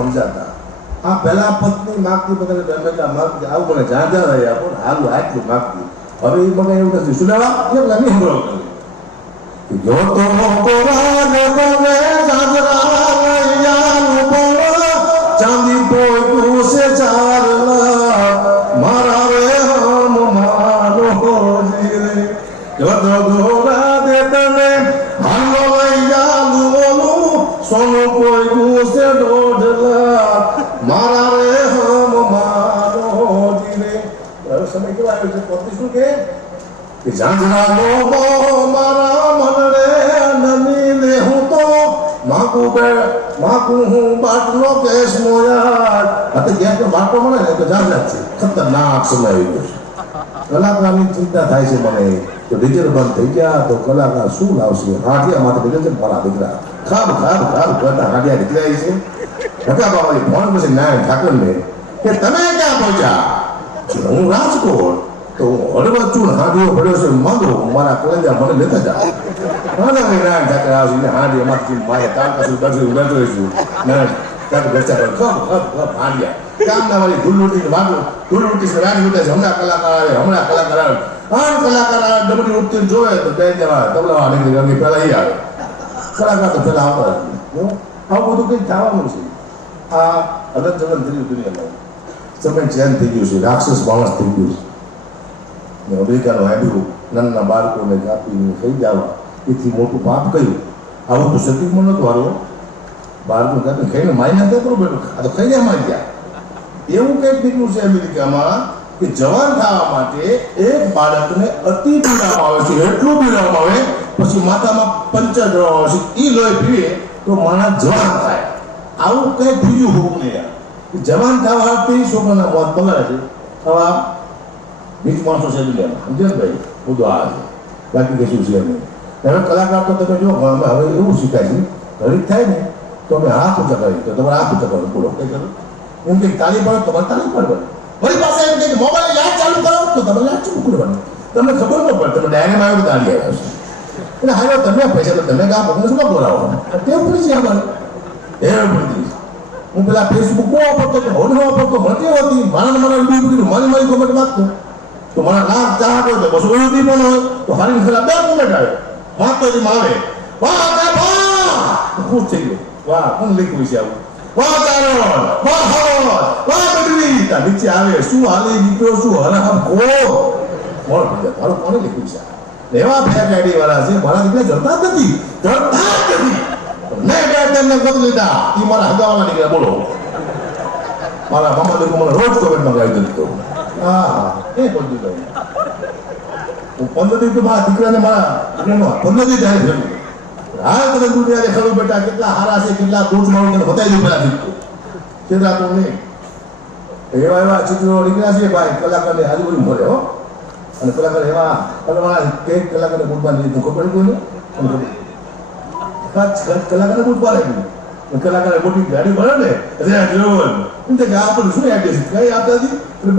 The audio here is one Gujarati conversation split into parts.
સમજાતા આ પહેલા પત્ની માગતી બધાને ગમે માગતી આવું મને જાજા રહી આપો ને હાલું આટલું માગતી હવે એ મને એવું નથી શું લેવા એટલા નહીં સંભળાવ કરી જો તો કોરા લોકોને જાજરા લૈયા ઉપર ચાંદી પોતું સે ચાર મારા રે હમ મારો જીરે જો તો ગોરા દે તને હાલો લૈયા લોલું સોનું પોતું સે દોઢલા મારા રે હમ મારો જીરે સમય કેવા આવ્યો છે પતિ શું કે જાંજરા લોકો મારા મનરે નમી દે હું તો માકુ હું બાટલો કેસ મોયાર અત્યારે ગયા તો બાટલો મળે ને તો જાંજરા છે ખતરનાક સમય આવી ગયો છે કલાકારની ચિંતા થાય છે મને તો ડીઝલ બંધ થઈ ગયા તો કલાકાર શું લાવશે હાડિયા માથે ડીઝલ મારા દીકરા ખાબ ખાબ ખાબ કરતા હાડિયા નીકળાય છે કાકા બાબાની ફોન પછી નારાયણ ઠાકરને કે તમે ક્યાં પહોંચ્યા હું રાજકોટ તો હળવા ચૂડ હાંડીઓ પડ્યો છે માંગો મારા કલેજા મને લેતા જાઓ નાના નારાયણ ઠાકર આવશે ને હાંડી અમારથી મારે તાલકા સુધી દર્શન ઉડાતો રહીશું નારાયણ ઠાકર બેસતા પર ખબ ખબ ખબ હાંડિયા કામના વાળી ધૂળવટી વાગું ધૂળવટી રાજ ઉઠે છે હમણાં કલાકાર આવે 8 કલાકાર આવે ડબડી ઉઠતી જોવે તો બે દેવા તબલા નીકળી ગઈ પહેલા એ આવે કલાકાર તો પહેલા આવતા આવું બધું કંઈક થવાનું છે આ અલગ જલન થયું દુનિયામાં સમય ચેન્જ થઈ ગયું છે રાક્ષસ માણસ થઈ ગયું છે અમેરિકાનું હાંડ્યું નાના બાળકોને કાપીને ખાઈ જવા એથી મોટું પાપ કર્યું આવું તો સતીમાં નહોતું હારવો બાળકો કાપીને ખાઈને મારી નાખે બરોબર આ તો ખાઈને મારી ગયા એવું કંઈક નીકળ્યું છે અમેરિકામાં કે જવાન થવા માટે એક બાળકને અતિ પીડાવવામાં આવે છે એટલું પીડાવવામાં આવે પછી માથામાં પંચર જવામાં આવે છે એ લોહી પીવે તો માણસ જવાન થાય આવું કંઈક બીજું હોવું નહીં જવાન થવા 30 છોકરાના મોત બગાડે છે હવે બીજ માણસો છે દુનિયામાં સમજે ને ભાઈ મુદ્દો આ છે બાકી કશું છે નહીં હવે કલાકાર તો તમે જો હવે એવું શીખાય છે ઘડીક થાય ને તો અમે હાથ ઊંચા કરી તો તમારે હાથ ઊંચા કરવાનું બોલો કઈ કરો એમ કંઈક તાળી પાડો તમારે તાળી પાડવાની મારી પાસે એમ કંઈક મોબાઈલ યાદ ચાલુ કરો તો તમે યાદ ચાલુ કરવાનું તમને ખબર ન પડે તમે ડાયરેક્ટ આવ્યો તાળી આવ્યા છે એટલે હારો તમે પૈસા તો તમે કામ પગને શું બોલાવો તે પડી છે અમારે એ પડી હું પેલા ફેસબુક બહુ વાપરતો કે હોડ વાપરતો મને હતી મારા મારી કોમેન્ટ વાંચતો તો મારા લાખ ચાહક હોય તો 200 રૂપિયા પણ હોય તો હારી ખરા 2 કોમેન્ટ આવે વાંચતો જ આવે વાહ વાહ ખુશ થઈ ગયો વાહ કોણ લખ્યું છે આવું વાહ ચારો વાહ હરો વાહ બદલી તા નીચે આવે શું હાલે દીકરો શું હરામ કો કોણ બીજા તારો કોણે લખ્યું છે એવા ફેક આઈડી વાળા છે મારા દીકરા જડતા જ નથી મેં બે તેમને ગોત લીધા એ મારા હગાવાના નીકળ્યા બોલો મારા મામા લોકો મને રોજ કોમેન્ટમાં ગાઈ દીધો હા એ બોલી ગયું હું 15 દિવસ મારા દીકરાને મારા 15 દિવસ જાય છે હા તમે દુનિયાને ખબર બેટા કેટલા હારા છે કેટલા કોચ મારું તને બતાવી દઉં પેલા દીકરો છેદરા તો નહીં એવા એવા ચિત્રો નીકળ્યા છે ભાઈ કલાકારને આજુબાજુ મળે હો અને કલાકાર એવા કઈ કલાકારને ગુડમાં લીધું ખબર પડી કોઈને કલાકારને ગુડ પાડે કલાકારે મોટી ગાડી ભરે ને એમ કે આપણને શું આપીએ છીએ કઈ આપતા હતી મેં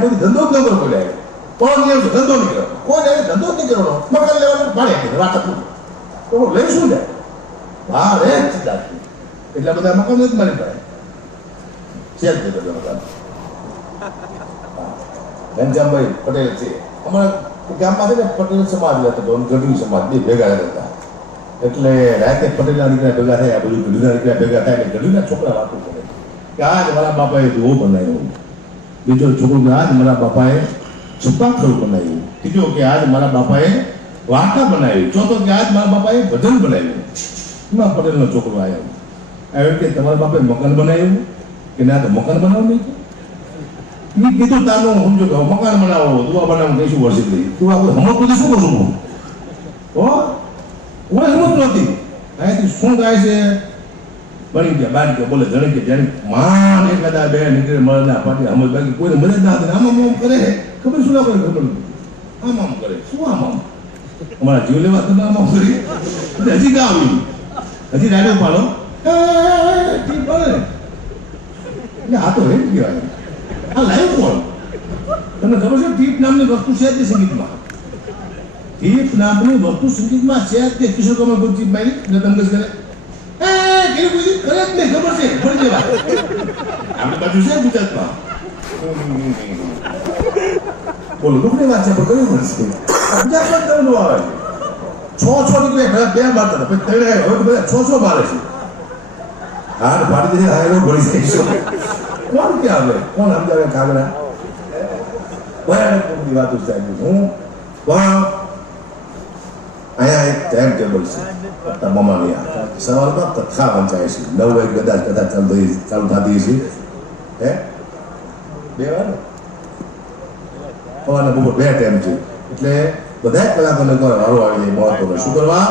કોઈ ધંધો જ નતો બોલ્યા પણ એમ ધંધો નહીં કર્યો કોઈ ધંધો જ નહીં કરવાનો મકાન લેવાનું ભાડે આપી વાત તો લઈશું ને હા રે એટલા બધા મકાન જ મારી પડે શેર થઈ બધા મકાન ઘનશ્યામભાઈ પટેલ છે અમારા ગામમાં છે ને પટેલ સમાજ હતો ગઢવી સમાજ બે ભેગા રહેતા એટલે રાતે પટેલના દીકરા ભેગા થાય આ બધું ગઢવીના દીકરા ભેગા થાય એટલે ગઢવીના છોકરા વાતો કરે કે આજ મારા બાપાએ ધોવો બનાવ્યો બીજો છોકરો કે આજ મારા બાપાએ છપાખરું બનાવ્યું ત્રીજો કે આજ મારા બાપાએ વાર્તા બનાવી ચોથો કે આજ મારા બાપાએ ભજન બનાવ્યું એમાં પટેલનો છોકરો આવ્યો કે તમારા બાપાએ મકાન બનાવ્યું કે ના તો મકાન બનાવવું નહીં એ કીધું તારું સમજો કે મકાન બનાવો દુઆ બનાવું કઈશું વર્ષે થઈ તું આપણે હમણાં બધું શું કરું હો કોઈ હિંમત નહોતી અહીંથી શું થાય છે બની ગયા બાર ગયા બોલે જણે કે જાણે માન એકાદા બે નીકળે મળના પાટી હમજ બાકી કોઈને મદદ ના હતી આમ આમ કરે ખબર શું ના કરે ખબર આમ આમ કરે શું આમ આમ અમારા જીવ લેવા તમે આમ આમ કરી હજી કા આવી હજી રાડો પાડો ઠીક પડે એટલે આ તો રેટ કહેવાય આ લાઈવ કોણ તમને ખબર છે ટીપ નામની વસ્તુ છે જ સંગીતમાં ટીપ નામની વસ્તુ સંગીતમાં છે જ કિશોર કુમાર ગુરજીત મારી એટલે તમે કરે એ કેવું કીધું કરે આમ બાજુ છે ગુજરાતમાં બોલો દુઃખની વાત છે પણ કયું મળશે ગુજરાતમાં તરનું આવે છ રૂપિયા બે મારતા પછી ત્રણ હવે તો બધા 600 મારે છે હાર પાડી દે હારો ભરી જઈશું કોણ ક્યાં આવે કોણ સમજાવે કાગડા ભયાનક મોટી વાતો સાહેબ હું પણ અહીંયા એક ટાઈમ ટેબલ છે મમાની સવારમાં કથા વંચાય છે 9 વાગે કદાચ ચાલુ થતી છે હે 2 વાર સવારના બપોર 2 ટાઈમ છે એટલે બધા કલાકારોને કોઈ વારો આવી જાય મહત્વનો શું કરવા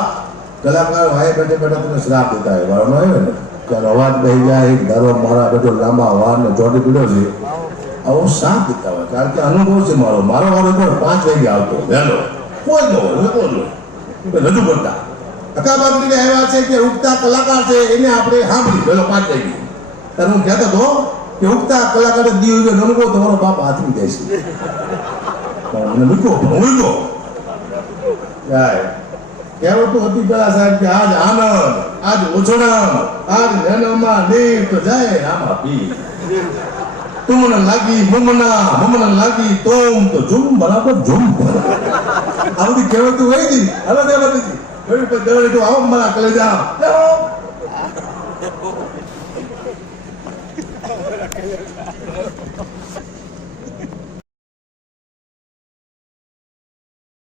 કલાકારો હાય બેઠે બેઠા તમને શ્રાપ દેતા હોય વારો ન આવ્યો ને ત્યારે અવાજ બેસી જાય ધારો મારા બેઠો લાંબા અવાજને ચોટી પીડ્યો છે આવો શાપ દેતા હોય કારણ કે અનુભવ છે મારો વારો તો 5 વાગે આવતો વહેલો કોઈ ન હોય કોઈ રજૂ કરતા અકાબાદ તરીકે આવ્યા છે કે ઉગતા કલાકાર છે એને આપણે સાંભળી પેલો 5 વાગે ત્યારે હું કહેતો હતો કે ઉગતા કલાકારે દીવ અનુભવ તમારો બાપ હાથમી જાય છે મને મૂક્યો કહેવતું હતી પેલા સાહેબ કે આજ આનંદ આજ ઉછળમ આજ નેનામાં નીર તો જાય આમાં પી તુમને લાગી મમના લાગી તોમ તો ઝુમ બરાબર ઝુમ આ બધી કહેવતું હોય ગઈ હવે તે બધી કોઈ પર દવડી તો આવો મારા કલેજા